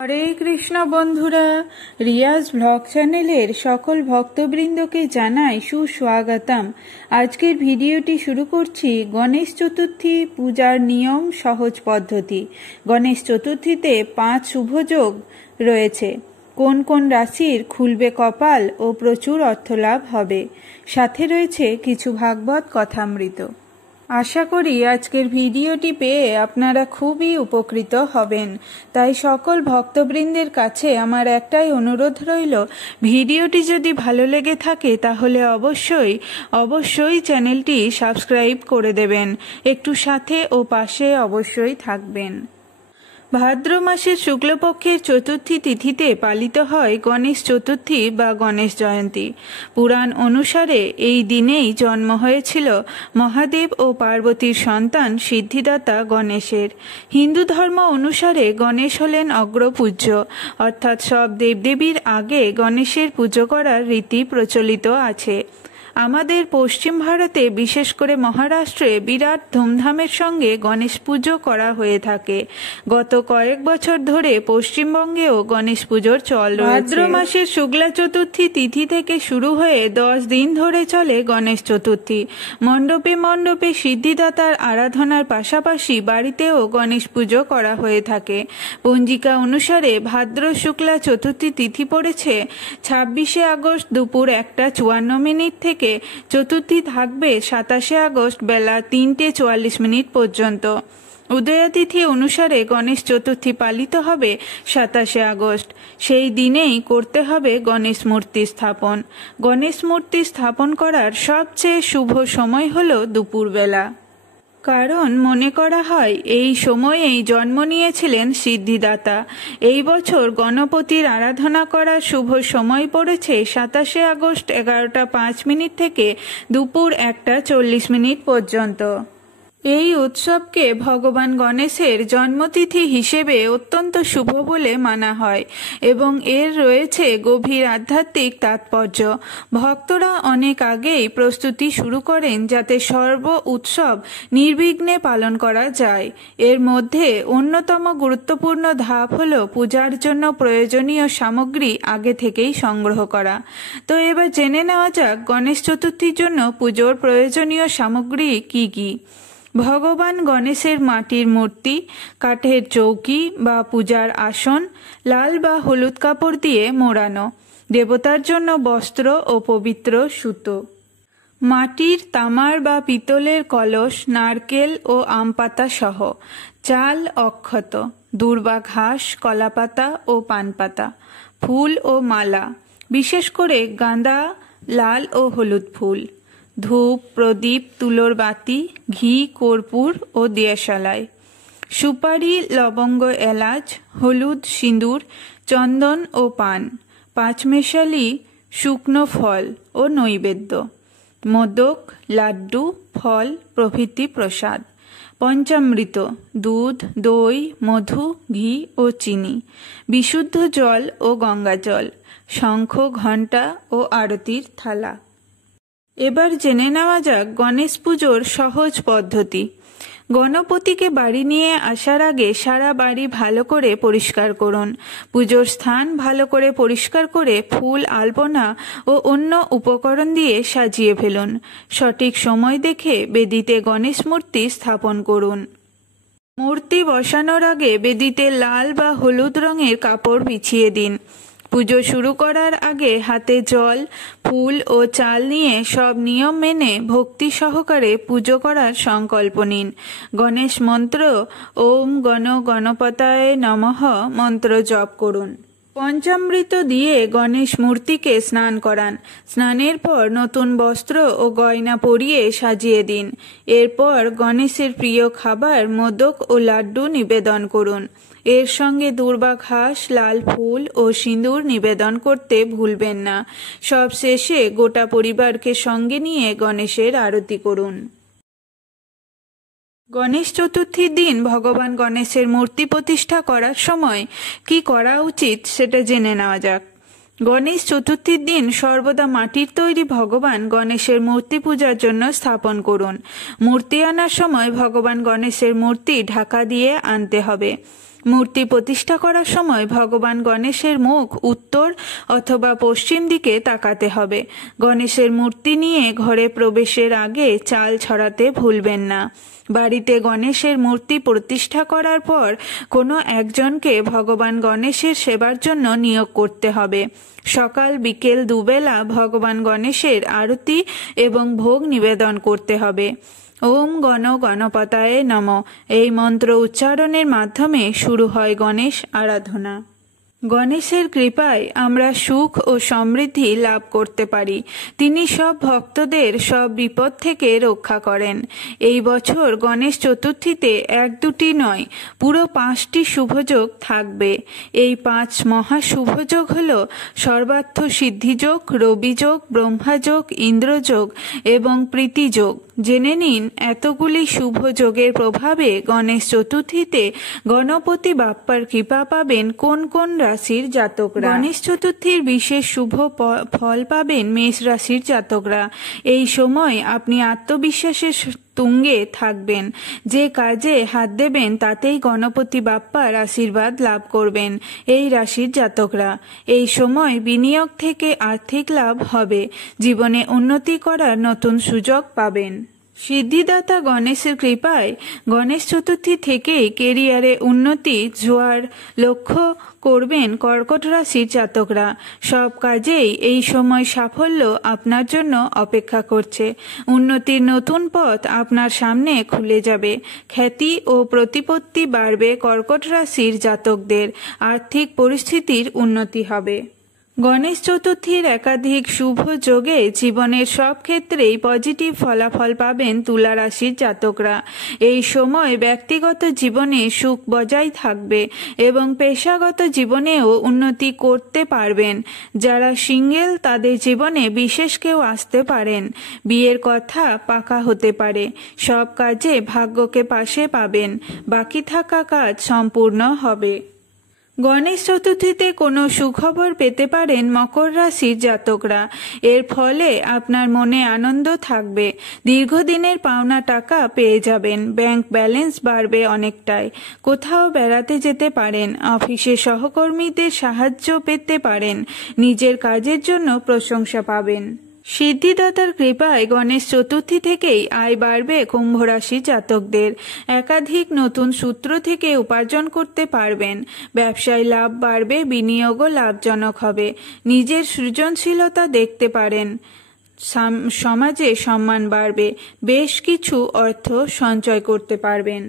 হরে কৃষ্ণ বন্ধুরা, রিয়াজ ব্লগ চ্যানেলের সকল ভক্তবৃন্দকে জানাই সুস্বাগতম। আজকের ভিডিওটি শুরু করছি গণেশ চতুর্থী পূজার নিয়ম সহজ পদ্ধতি। গণেশ চতুর্থীতে 5 শুভযোগ রয়েছে। কোন কোন রাশির খুলবে কপাল ও প্রচুর অর্থলাভ হবে, সাথে রয়েছে কিছু ভাগবত কথামৃত। আশা করি আজকের ভিডিওটি পেয়ে আপনারা খুবই উপকৃত হবেন। তাই সকল ভক্তবৃন্দের কাছে আমার একটাই অনুরোধ রইল, ভিডিওটি যদি ভালো লেগে থাকে তাহলে অবশ্যই চ্যানেলটি সাবস্ক্রাইব করে দেবেন। একটু সাথে ও পাশে অবশ্যই থাকবেন। ভাদ্র মাসের শুক্লপক্ষের চতুর্থী তিথিতে পালিত হয় গণেশ চতুর্থী বা গণেশ জয়ন্তী। পুরাণ অনুসারে এই দিনেই জন্ম হয়েছিল মহাদেব ও পার্বতীর সন্তান সিদ্ধিদাতা গণেশের। হিন্দু ধর্ম অনুসারে গণেশ হলেন অগ্রপূজ্য, অর্থাৎ সব দেবদেবীর আগে গণেশের পুজো করার রীতি প্রচলিত আছে। আমাদের পশ্চিম ভারতে, বিশেষ করে মহারাষ্ট্রে বিরাট ধুমধামের সঙ্গে গণেশ পুজো করা হয়ে থাকে। গত কয়েক বছর ধরে পশ্চিমবঙ্গেও গণেশ পুজোর চল রয়েছে। ভাদ্র মাসের শুক্লা চতুর্থী তিথি থেকে শুরু হয়ে 10 দিন ধরে চলে গণেশ চতুর্থী। মণ্ডপে মণ্ডপে সিদ্ধিদাতার আরাধনার পাশাপাশি বাড়িতেও গণেশ পুজো করা হয়ে থাকে। পঞ্জিকা অনুসারে ভাদ্র শুক্লা চতুর্থী তিথি পড়েছে 26শে আগস্ট দুপুর 1:54 থেকে। চতুর্থী থাকবে 27শে আগস্ট বেলা 3:44 পর্যন্ত। উদয়াতিথি অনুসারে গণেশ চতুর্থী পালিত হবে 27শে আগস্ট। সেই দিনেই করতে হবে গণেশ মূর্তি স্থাপন। গণেশ মূর্তি স্থাপন করার সবচেয়ে শুভ সময় হলো দুপুরবেলা, কারণ মনে করা হয় এই সময়েই জন্ম নিয়েছিলেন সিদ্ধিদাতা। এই বছর গণপতির আরাধনা করার শুভ সময় পড়েছে 27শে আগস্ট 11:05 থেকে দুপুর 1:40 পর্যন্ত। এই উৎসবকে ভগবান গণেশের জন্মতিথি হিসেবে অত্যন্ত শুভ বলে মানা হয় এবং এর রয়েছে গভীর আধ্যাত্মিক তাৎপর্য। ভক্তরা অনেক আগেই প্রস্তুতি শুরু করেন যাতে সর্ব উৎসব নির্বিঘ্নে পালন করা যায়। এর মধ্যে অন্যতম গুরুত্বপূর্ণ ধাপ হল পূজার জন্য প্রয়োজনীয় সামগ্রী আগে থেকেই সংগ্রহ করা। তো এবার জেনে নেওয়া যাক গণেশ চতুর্থীর জন্য পুজোর প্রয়োজনীয় সামগ্রী কি কি। ভগবান গণেশের মাটির মূর্তি, কাঠের চৌকি বা পূজার আসন, লাল বা হলুদ কাপড় দিয়ে মোড়ানো, দেবতার জন্য বস্ত্র ও পবিত্র সুতো, মাটির, তামার বা পিতলের কলস, নারকেল ও আম পাতা সহ, চাল, অক্ষত, দূর্বা ঘাস, কলাপাতা ও পানপাতা, ফুল ও মালা, বিশেষ করে গাঁদা, লাল ও হলুদ ফুল, ধূপ, প্রদীপ, তুলোর বাতি, ঘি, কর্পূর ও দিয়াশালাই, সুপারি, লবঙ্গ, এলাচ, হলুদ, সিঁদুর, চন্দন ও পান, 5 মেশালি শুকনো ফল ও নৈবেদ্য, মোদক, লাড্ডু, ফল প্রভৃতি প্রসাদ, পঞ্চামৃত, দুধ, দই, মধু, ঘি ও চিনি, বিশুদ্ধ জল ও গঙ্গা জল, শঙ্খ, ঘণ্টা ও আরতির থালা। এবার জেনে নেওয়া যাক গণেশ পুজোর সহজ পদ্ধতি। গণপতিকে বাড়ি নিয়ে আসার আগে সারা বাড়ি ভালো করে পরিষ্কার করুন। পুজোর স্থান ভালো করে পরিষ্কার করে ফুল, আলপনা ও অন্য উপকরণ দিয়ে সাজিয়ে ফেলুন। সঠিক সময় দেখে বেদিতে গণেশ মূর্তি স্থাপন করুন। মূর্তি বসানোর আগে বেদিতে লাল বা হলুদ রঙের কাপড় বিছিয়ে দিন। পুজো শুরু করার আগে হাতে জল, ফুল ও চাল নিয়ে সব নিয়ম মেনে ভক্তি সহকারে পুজো করার সংকল্প নিন। গণেশ মন্ত্র ওম গণপতায় নমঃ মন্ত্র জপ করুন। পঞ্চামৃত দিয়ে গণেশ মূর্তিকে স্নান করান। স্নানের পর নতুন বস্ত্র ও গয়না পরিয়ে সাজিয়ে দিন। এরপর গণেশের প্রিয় খাবার মোদক ও লাড্ডু নিবেদন করুন। এর সঙ্গে দূর্বা ঘাস, লাল ফুল ও সিঁদুর নিবেদন করতে ভুলবেন না। সব শেষে গোটা পরিবারকে সঙ্গে নিয়ে গণেশের আরতি করুন। গণেশ চতুর্থীর দিন ভগবান গণেশের মূর্তি প্রতিষ্ঠা করার সময় কি করা উচিত সেটা জেনে নেওয়া যাক। গণেশ চতুর্থীর দিন সর্বদা মাটির তৈরি ভগবান গণেশের মূর্তি পূজার জন্য স্থাপন করুন। মূর্তি আনার সময় ভগবান গণেশের মূর্তি ঢাকা দিয়ে আনতে হবে। মূর্তি প্রতিষ্ঠা করার সময় ভগবান গণেশের মুখ উত্তর অথবা পশ্চিম দিকে তাকাতে হবে। গণেশের মূর্তি নিয়ে ঘরে প্রবেশের আগে চাল ছড়াতে ভুলবেন না। বাড়িতে গণেশের মূর্তি প্রতিষ্ঠা করার পর কোনো একজনকে ভগবান গণেশের সেবার জন্য নিয়োগ করতে হবে। সকাল বিকেল দুবেলা ভগবান গণেশের আরতি এবং ভোগ নিবেদন করতে হবে। ওম গণপতায়ে নমঃ এই মন্ত্র উচ্চারণের মাধ্যমে শুরু হয় গণেশ আরাধনা। গণেশের কৃপায় আমরা সুখ ও সমৃদ্ধি লাভ করতে পারি। তিনি সব ভক্তদের সব বিপদ থেকে রক্ষা করেন। এই বছর গণেশ চতুর্থীতে এক দুটি নয়, পুরো 5টি শুভযোগ থাকবে। এই 5 মহা শুভযোগ হল সর্বার্থ সিদ্ধিযোগ, রবিযোগ, ব্রহ্মাযোগ, ইন্দ্রযোগ এবং প্রীতিযোগ। জেনে নিন এতগুলি শুভ যোগের প্রভাবে গণেশ চতুর্থীতে গণপতি বাপ্পার কৃপা পাবেন কোন কোন রাশির জাতকরা। গণেশ চতুর্থীর বিশেষ শুভ ফল পাবেন মেষ রাশির জাতকরা। এই সময় আপনি আত্মবিশ্বাসের তুঙ্গে থাকবেন। যে কাজে হাত দেবেন তাতেই গণপতি বাপ্পার আশীর্বাদ লাভ করবেন এই রাশির জাতকরা। এই সময় বিনিয়োগ থেকে আর্থিক লাভ হবে। জীবনে উন্নতি করার নতুন সুযোগ পাবেন। সিদ্ধিদাতা গণেশের কৃপায় গণেশ চতুর্থী থেকেই কেরিয়ারে উন্নতি জোয়ার লক্ষ্য করবেন কর্কট রাশির জাতকরা। সব কাজেই এই সময় সাফল্য আপনার জন্য অপেক্ষা করছে। উন্নতির নতুন পথ আপনার সামনে খুলে যাবে। খ্যাতি ও প্রতিপত্তি বাড়বে কর্কট রাশির জাতকদের। আর্থিক পরিস্থিতির উন্নতি হবে। গণেশ চতুর্থীর একাধিক শুভ যোগে জীবনের সব ক্ষেত্রেই পজিটিভ ফলাফল পাবেন তুলা রাশির জাতকরা। এই সময় ব্যক্তিগত জীবনে সুখ বজায় থাকবে এবং পেশাগত জীবনেও উন্নতি করতে পারবেন। যারা সিঙ্গেল তাদের জীবনে বিশেষ কেউ আসতে পারেন। বিয়ের কথা পাকা হতে পারে। সব কাজে ভাগ্যকে পাশে পাবেন। বাকি থাকা কাজ সম্পূর্ণ হবে। গণেশ চতুর্থীতে কোনো সুখবর পেতে পারেন মকর রাশির জাতকরা। এর ফলে আপনার মনে আনন্দ থাকবে। দীর্ঘদিনের পাওনা টাকা পেয়ে যাবেন। ব্যাংক ব্যালেন্স বাড়বে অনেকটাই। কোথাও বেড়াতে যেতে পারেন। অফিসে সহকর্মীদের সাহায্য পেতে পারেন। নিজের কাজের জন্য প্রশংসা পাবেন। সিদ্ধিদাতার কৃপায় গণেশ চতুর্থী থেকেই আয় বাড়বে কুম্ভ রাশি জাতকদের। একাধিক নতুন সূত্র থেকে উপার্জন করতে পারবেন। ব্যবসায় লাভ বাড়বে। বিনিয়োগও লাভজনক হবে। নিজের সৃজনশীলতা দেখতে পারেন। সমাজে সম্মান বাড়বে। বেশ কিছু অর্থ সঞ্চয় করতে পারবেন।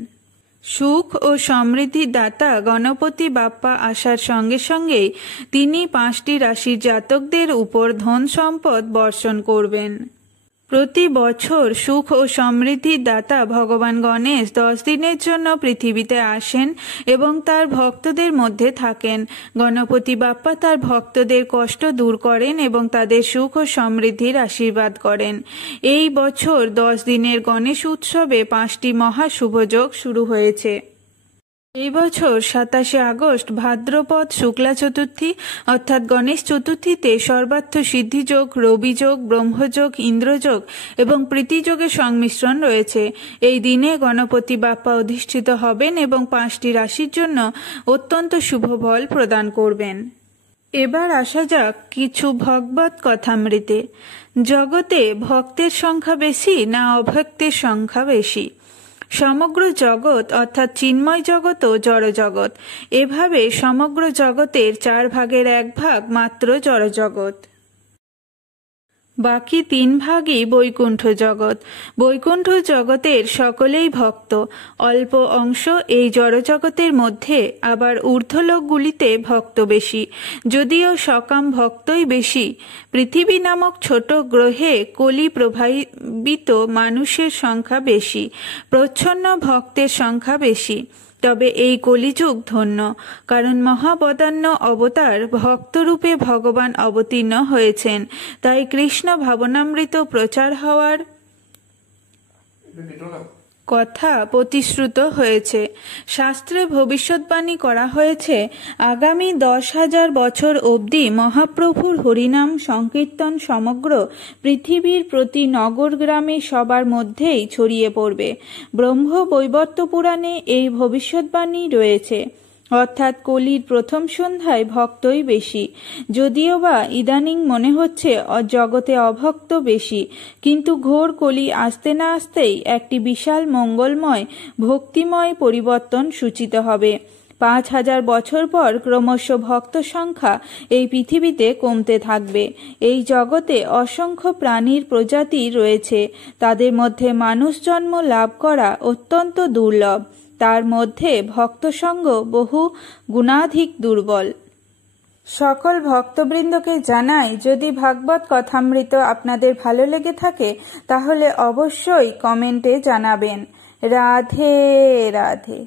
সুখ ও সমৃদ্ধির দাতা গণপতি বাপ্পা আসার সঙ্গে সঙ্গেই তিনি 5টি রাশির জাতকদের উপর ধন সম্পদ বর্ষণ করবেন। প্রতি বছর সুখ ও সমৃদ্ধির দাতা ভগবান গণেশ 10 দিনের জন্য পৃথিবীতে আসেন এবং তার ভক্তদের মধ্যে থাকেন। গণপতি বাপ্পা তার ভক্তদের কষ্ট দূর করেন এবং তাদের সুখ ও সমৃদ্ধির আশীর্বাদ করেন। এই বছর 10 দিনের গণেশ উৎসবে 5টি মহা শুভযোগ শুরু হয়েছে। এই বছর 27শে আগস্ট ভাদ্রপদ শুক্লা চতুর্থী অর্থাৎ গণেশ চতুর্থীতে সর্বার্থ সিদ্ধিযোগ, রবিযোগ, ব্রহ্মযোগ, ইন্দ্রযোগ এবং প্রীতিযোগের সংমিশ্রণ রয়েছে। এই দিনে গণপতি বাপ্পা অধিষ্ঠিত হবেন এবং 5টি রাশির জন্য অত্যন্ত শুভ ফল প্রদান করবেন। এবার আসা যাক কিছু ভগবত কথামৃতে। জগতে ভক্তের সংখ্যা বেশি না অভক্তের সংখ্যা বেশি? সমগ্র জগৎ অর্থাৎ চিন্ময় জগৎ ও জড়জগৎ। এভাবে সমগ্র জগতের 4 ভাগের 1 ভাগ মাত্র জড়জগৎ। বাকি 3 ভাগই বৈকুণ্ঠ জগৎ। বৈকুণ্ঠ জগতের সকলেই ভক্ত। অল্প অংশ এই জড়জগতের মধ্যে, আবার ঊর্ধ্বলোকগুলিতে ভক্ত বেশি, যদিও সকাম ভক্তই বেশি। পৃথিবী নামক ছোট গ্রহে কলি প্রভাবিত মানুষের সংখ্যা বেশি, প্রচ্ছন্ন ভক্তের সংখ্যা বেশি। তবে এই কলিযুগ ধন্য, কারণ মহাবদান্য অবতার ভক্তরূপে ভগবান অবতীর্ণ হয়েছেন। তাই কৃষ্ণ ভাবনামৃত প্রচার হওয়ার কথা প্রতিশ্রুত হয়েছে। শাস্ত্রে ভবিষ্যৎবাণী করা হয়েছে, আগামী 10,000 বছর অবধি মহাপ্রভুর হরিনাম সংকীর্তন সমগ্র পৃথিবীর প্রতি নগর গ্রামে সবার মধ্যেই ছড়িয়ে পড়বে। ব্রহ্ম বৈবর্ত পুরাণে এই ভবিষ্যৎবাণী রয়েছে। অর্থাৎ কলির প্রথম সন্ধ্যায় ভক্তই বেশি। যদিও বা ইদানিং মনে হচ্ছে জগতে অভক্ত বেশি, কিন্তু ঘোর কলি আসতে না আসতেই একটি বিশাল মঙ্গলময় ভক্তিময় পরিবর্তন সূচিত হবে। 5000 বছর পর ক্রমশ ভক্ত সংখ্যা এই পৃথিবীতে কমতে থাকবে। এই জগতে অসংখ্য প্রাণীর প্রজাতি রয়েছে, তাদের মধ্যে মানুষ জন্ম লাভ করা অত্যন্ত দুর্লভ। তার মধ্যে ভক্তসঙ্গ বহু গুণাধিক দুর্বল। সকল ভক্তবৃন্দকে জানাই, যদি ভাগবত কথামৃত আপনাদের ভালো লেগে থাকে তাহলে অবশ্যই কমেন্টে জানাবেন। রাধে রাধে।